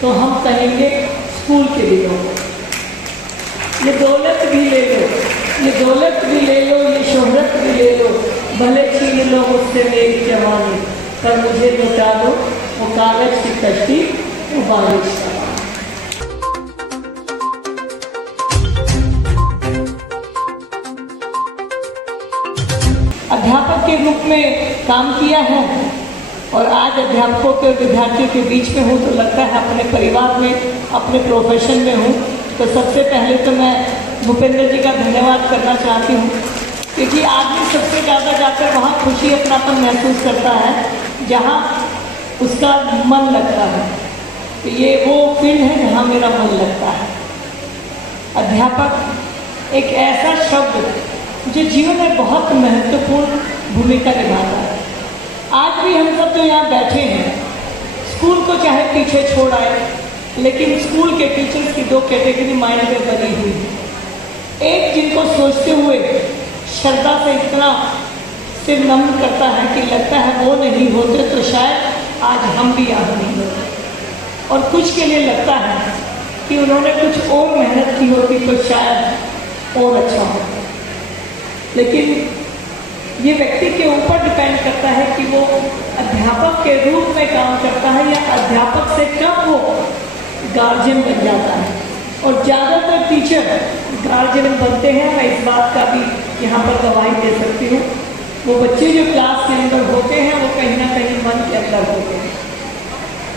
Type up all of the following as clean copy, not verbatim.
तो हम कहेंगे स्कूल के दिनों को। ये दौलत भी ले लो, ये दौलत भी ले लो, ये शोहरत भी ले लो, भले छीन लो मुझसे मेरी जवानी, पर मुझे लौटा दो वो कागज की कश्ती, वो बारिश का। अध्यापक के रूप में काम किया है और आज अध्यापकों के विद्यार्थियों के बीच में हूँ तो लगता है अपने परिवार में, अपने प्रोफेशन में हूँ। तो सबसे पहले तो मैं भूपेंद्र जी का धन्यवाद करना चाहती हूँ, क्योंकि आदमी सबसे ज़्यादा जाकर वहाँ खुशी अपनापन महसूस करता है जहाँ उसका मन लगता है। तो ये वो फील्ड है जहाँ मेरा मन लगता है। अध्यापक एक ऐसा शब्द जो जीवन में बहुत महत्वपूर्ण भूमिका निभाता है। आज भी हम सब जो यहाँ बैठे हैं, स्कूल को चाहे पीछे छोड़ आए, लेकिन स्कूल के टीचर्स की दो कैटेगरी माइंड में बनी हुई है। एक जिनको सोचते हुए श्रद्धा से इतना सिर नम्र करता है कि लगता है वो नहीं होते तो शायद आज हम भी यहाँ नहीं होते, और कुछ के लिए लगता है कि उन्होंने कुछ और मेहनत की होती तो शायद और अच्छा होता। लेकिन ये व्यक्ति के ऊपर डिपेंड करता है कि वो अध्यापक के रूप में काम करता है या अध्यापक से कब वो गार्जियन बन जाता है। और ज़्यादातर टीचर गार्जियन बनते हैं, मैं इस बात का भी यहाँ पर गवाही दे सकती हूँ। वो बच्चे जो क्लास के अंदर होते हैं वो कहीं ना कहीं मन के अंदर होते हैं।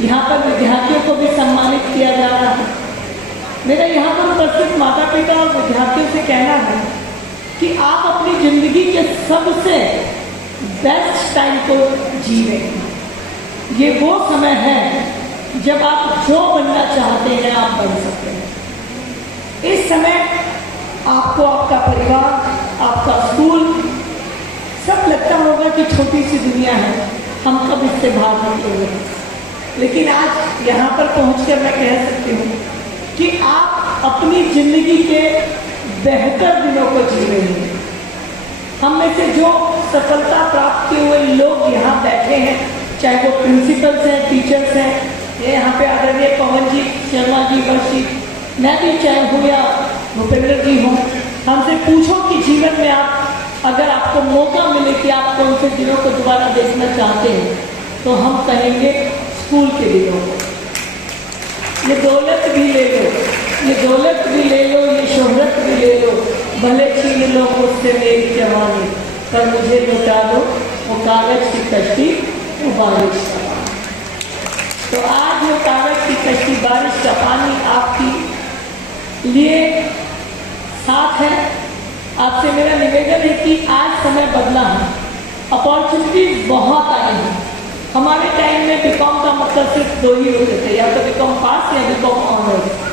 यहाँ पर विद्यार्थियों को भी सम्मानित किया जा रहा है। मेरा यहाँ पर उपस्थित माता पिता और विद्यार्थियों से कहना है कि आप अपनी ज़िंदगी के सबसे बेस्ट टाइम को जी रहे हैं। ये वो समय है जब आप जो बनना चाहते हैं आप बन सकते हैं। इस समय आपको आपका परिवार, आपका स्कूल सब लगता होगा कि छोटी सी दुनिया है, हम कब इससे बाहर निकलेंगे। लेकिन आज यहाँ पर पहुँचकर मैं कह सकती हूँ कि आप अपनी ज़िंदगी के बेहतर दिनों को जी रहे हैं। हम में से जो सफलता प्राप्त किए हुए लोग यहाँ बैठे हैं, चाहे वो प्रिंसिपल्स हैं, टीचर्स हैं, ये यहाँ पे आदरणीय पवन जी, शर्मा जी, वर्षी, मैं भी चाहे हूँ या भूपेंद्र जी हूँ, हमसे पूछो कि जीवन में आप अगर आपको मौका मिले कि आप कौन से दिनों को दोबारा देखना चाहते हैं, तो हम कहेंगे स्कूल के दिनों को। ये दौलत भी ले लो, ये दौलत भी ले लो, ये शोहरत भी ले लो, भले छीन लो मुझसे मेरी जवानी, पर मुझे लौटा दो वो कागज की कश्ती, वो बारिश का पानी। तो आज वो कागज की कश्ती, बारिश का पानी आपके लिए साथ है। आपसे मेरा निवेदन है कि आज समय बदला है, अपॉर्चुनिटीज बहुत आई हैं। हमारे टाइम में बीकॉम का मतलब सिर्फ दो ही होते थे, या तो बीकॉम पास या BCom honours.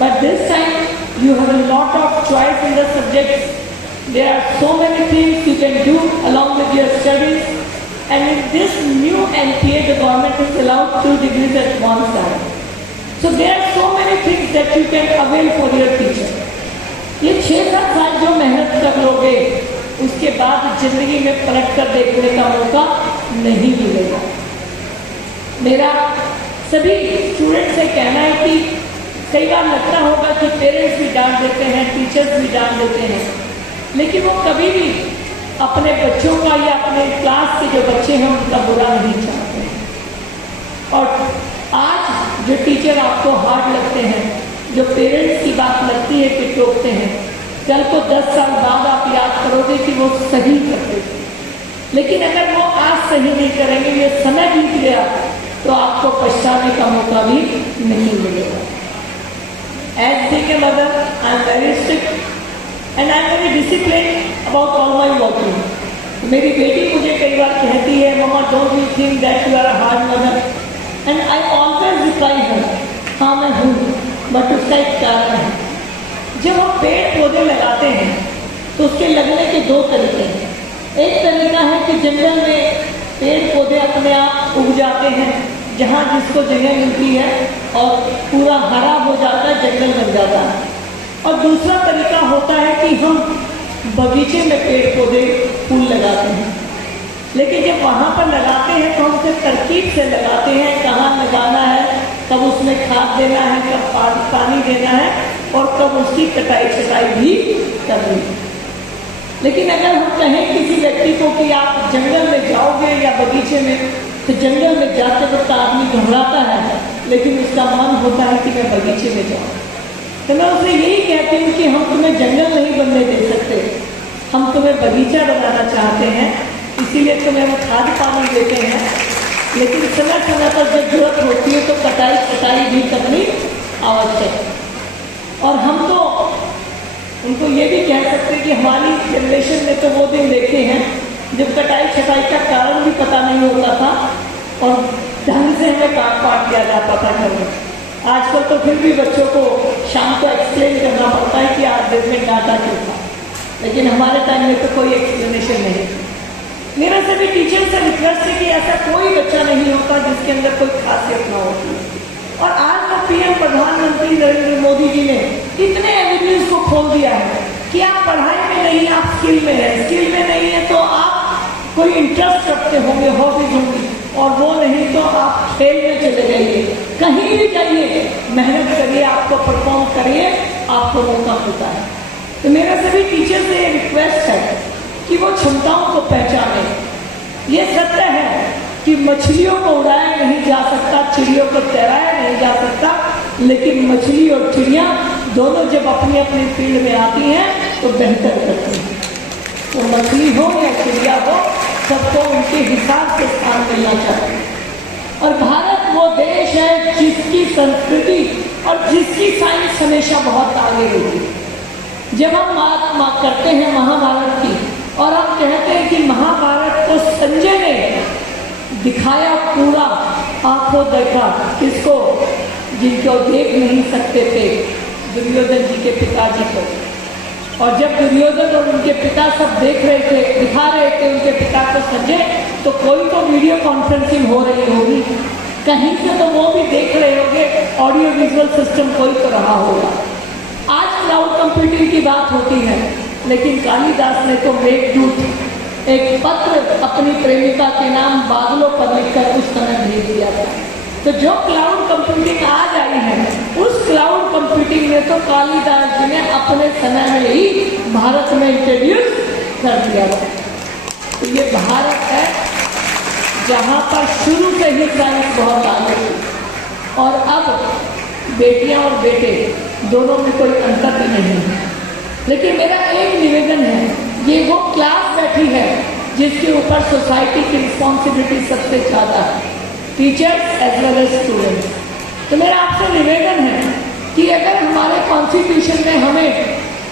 But this time you have a lot of choice in the subjects. There are so many things you can do along with your studies. And in this new NPA, the government has allowed 2 degrees at one time. So there are so many things that you can avail for your teacher. ये 6-7 साल जो मेहनत कर लोगे, उसके बाद जिंदगी में पलट कर देखने का मौका नहीं मिलेगा। मेरा सभी स्टूडेंट से कहना है कि कई बार लगता होगा कि पेरेंट्स भी डांट देते हैं, टीचर्स भी डांट देते हैं, लेकिन वो कभी भी अपने बच्चों का या अपने क्लास के जो बच्चे हैं उनका बुरा नहीं चाहते हैं। और आज जो टीचर आपको हार्ड लगते हैं, जो पेरेंट्स की बात लगती है कि टोकते हैं, कल को 10 साल बाद आप याद करोगे कि वो सही करते थे। लेकिन अगर वो आज सही नहीं करेंगे, ये समय बीत गया, तो आपको पछताने का मौका भी नहीं मिलेगा। As being a mother, I am very strict and I am very disciplined about all my working. मेरी बेटी मुझे कई बार कहती है, मम्मा don't you think that you are a hard mother? And I always reply her, हाँ मैं हूँ, but उसका एक कारण है। जब हम पेड़ पौधे लगाते हैं तो उसके लगने के 2 तरीके हैं। एक तरीका है कि जंगल में पेड़ पौधे अपने आप उग जाते हैं, जहाँ जिसको जगह मिलती है और पूरा हरा हो जाता है, जंगल बन जाता है। और दूसरा तरीका होता है कि हम बगीचे में पेड़ पौधे फूल लगाते हैं, लेकिन जब वहाँ पर लगाते हैं तो हम उसे तरकीब से लगाते हैं, कहाँ लगाना है, कब उसमें खाद देना है, कब पानी देना है और कब उसकी कटाई छटाई भी करनी है। लेकिन अगर हम कहें किसी व्यक्ति को कि आप जंगल में जाओगे या बगीचे में, तो जंगल में जाते वक्त आदमी घबराता है, लेकिन उसका मन होता है कि मैं बगीचे में जाऊँ। तो मैं उसे यही कहती हूँ कि हम तुम्हें जंगल नहीं बनने दे सकते, हम तुम्हें बगीचा बनाना चाहते हैं, इसीलिए तुम्हें हम खाद पानी देते हैं, लेकिन समय समय पर जब जरूरत होती है तो कटाई छटाई भी करनी आवश्यक है। और हम तो उनको ये भी कह सकते हैं कि हमारी जनरेशन में तो वो दिन देखे हैं जब कटाई छटाई का कारण भी पता नहीं होता था और ढंग से हमें काट पाट किया जाता था घर में। आजकल तो फिर भी बच्चों को शाम को एक्सप्लेन करना पड़ता है कि आज दिन में डाटा क्यों था, लेकिन हमारे टाइम में तो कोई एक्सप्लेनेशन नहीं। मेरा सभी टीचर से रिक्वेस्ट है कि ऐसा कोई बच्चा नहीं होता जिसके अंदर कोई खासियत ना होती। और आज तो पीएम प्रधानमंत्री नरेंद्र मोदी जी ने इतने एवेन्यूज को खोल दिया है कि आप पढ़ाई में नहीं, आप स्किल में है, स्किल में नहीं है तो आप कोई इंटरेस्ट रखते होंगे, हॉबीज होंगी, और वो नहीं तो आप खेल में चले जाइए, कहीं भी जाइए, मेहनत करिए, आपको परफॉर्म करिए, आपको मौका मिलता है। तो मेरा सभी टीचर से रिक्वेस्ट है कि वो क्षमताओं को पहचाने। ये सत्य है कि मछलियों को उड़ाया नहीं जा सकता, चिड़ियों को तैराया नहीं जा सकता, लेकिन मछली और चिड़िया दोनों जब अपनी अपनी फील्ड में आती हैं तो बेहतर करती हैं। तो मछली हो या चिड़िया हो, सबको उनके हिसाब से स्थान मिलना चाहिए। और भारत वो देश है जिसकी संस्कृति और जिसकी साइंस हमेशा बहुत आगे रही। जब हम बात करते हैं महाभारत की और हम कहते हैं कि महाभारत को संजय ने दिखाया पूरा, आंखों देखा, किसको? जिनको देख नहीं सकते थे, दुर्योधन जी के पिताजी को। और जब दुर्योधन और उनके पिता सब देख रहे थे, दिखा रहे थे उनके पिता को संजय, तो कोई तो वीडियो कॉन्फ्रेंसिंग हो रही होगी, कहीं से तो वो भी देख रहे होंगे, ऑडियो विजुअल सिस्टम कोई तो रहा होगा। आज क्लाउड कंप्यूटिंग की बात होती है, लेकिन कालिदास ने तो मेघदूत एक पत्र अपनी प्रेमिका के नाम बादलों पर लिखकर उस समय भेज दिया था। तो जो क्लाउड कंप्यूटिंग आज आई है, उस क्लाउड कंप्यूटिंग में तो कालिदास जी ने अपने समय में ही भारत में इंट्रोड्यूस कर दिया था। तो ये भारत है जहाँ पर शुरू से ही साइंस बहुत आगे थी, और अब बेटियां और बेटे दोनों में कोई अंतर भी नहीं है। लेकिन मेरा एक निवेदन है, ये वो क्लास बैठी है जिसके ऊपर सोसाइटी की रिस्पॉन्सिबिलिटी सबसे ज़्यादा है, teachers as well as students. तो मेरा आपसे निवेदन है कि अगर हमारे कॉन्स्टिट्यूशन में हमें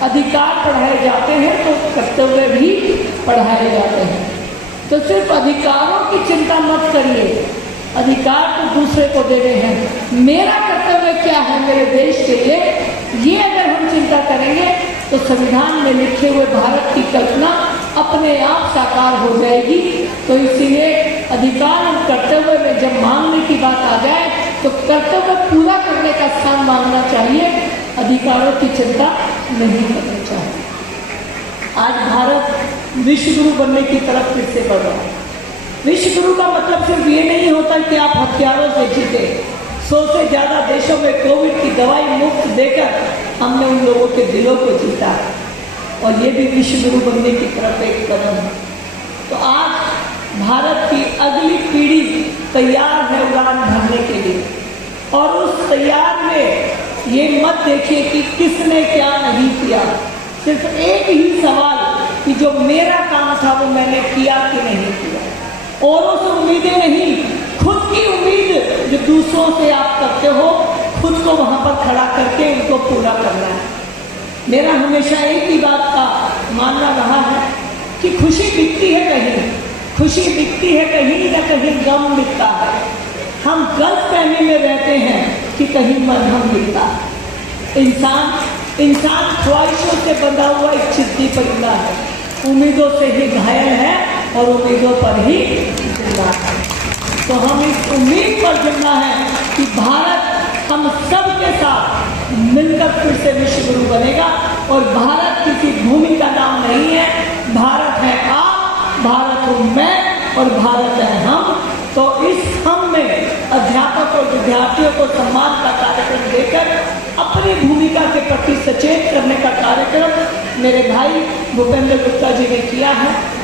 अधिकार पढ़ाए जाते हैं तो कर्तव्य भी पढ़ाए जाते हैं। तो सिर्फ अधिकारों की चिंता मत करिए, अधिकार तो दूसरे को देने हैं, मेरा कर्तव्य क्या है मेरे देश के लिए, ये अगर हम चिंता करेंगे तो संविधान में लिखे हुए भारत की कल्पना अपने आप साकार हो जाएगी। तो इसीलिए अधिकार और कर्तव्य में जब मांगने की बात आ जाए तो कर्तव्य पूरा करने का स्थान मांगना चाहिए, अधिकारों की चिंता नहीं करनी चाहिए। आज भारत विश्व गुरु बनने की तरफ फिर से बढ़ रहा है। विश्व गुरु का मतलब सिर्फ ये नहीं होता कि आप हथियारों से जीते। 100 से ज्यादा देशों में कोविड की दवाई मुफ्त देकर हमने उन लोगों के दिलों को जीता है, और ये भी विश्व गुरु बनने की तरफ एक कदम है। तो आज भारत की अगली पीढ़ी तैयार है उड़ान भरने के लिए, और उस तैयार में ये मत देखिए कि किसने क्या नहीं किया, सिर्फ एक ही सवाल कि जो मेरा काम था वो मैंने किया कि नहीं किया। औरों से उम्मीदें नहीं, खुद की उम्मीद जो दूसरों से आप करते हो, खुद को वहां पर खड़ा करके उनको पूरा करना है। मेरा हमेशा एक ही बात का मानना रहा है कि खुशी दिखती है कहीं, खुशी दिखती है कहीं ना कहीं गम दिखता है। हम गलतफहमी में रहते हैं कि कहीं मरहम दिखता है। इंसान ख्वाहिशों से बंधा हुआ एक चिट्ठी परिंदा है, उम्मीदों से ही घायल है और उम्मीदों पर ही जिंदा है। तो हम इस उम्मीद पर जिंदा है कि भारत हम सब के साथ मिलकर फिर से विश्व गुरु बनेगा। और भारत किसी भूमि का नाम नहीं है, भारत है आप, भारत हूँ मैं, और भारत है हम। तो इस हम में अध्यापक और विद्यार्थियों को सम्मान का कार्यक्रम देकर अपनी भूमिका के प्रति सचेत करने का कार्यक्रम मेरे भाई भूपेंद्र गुप्ता जी ने किया है।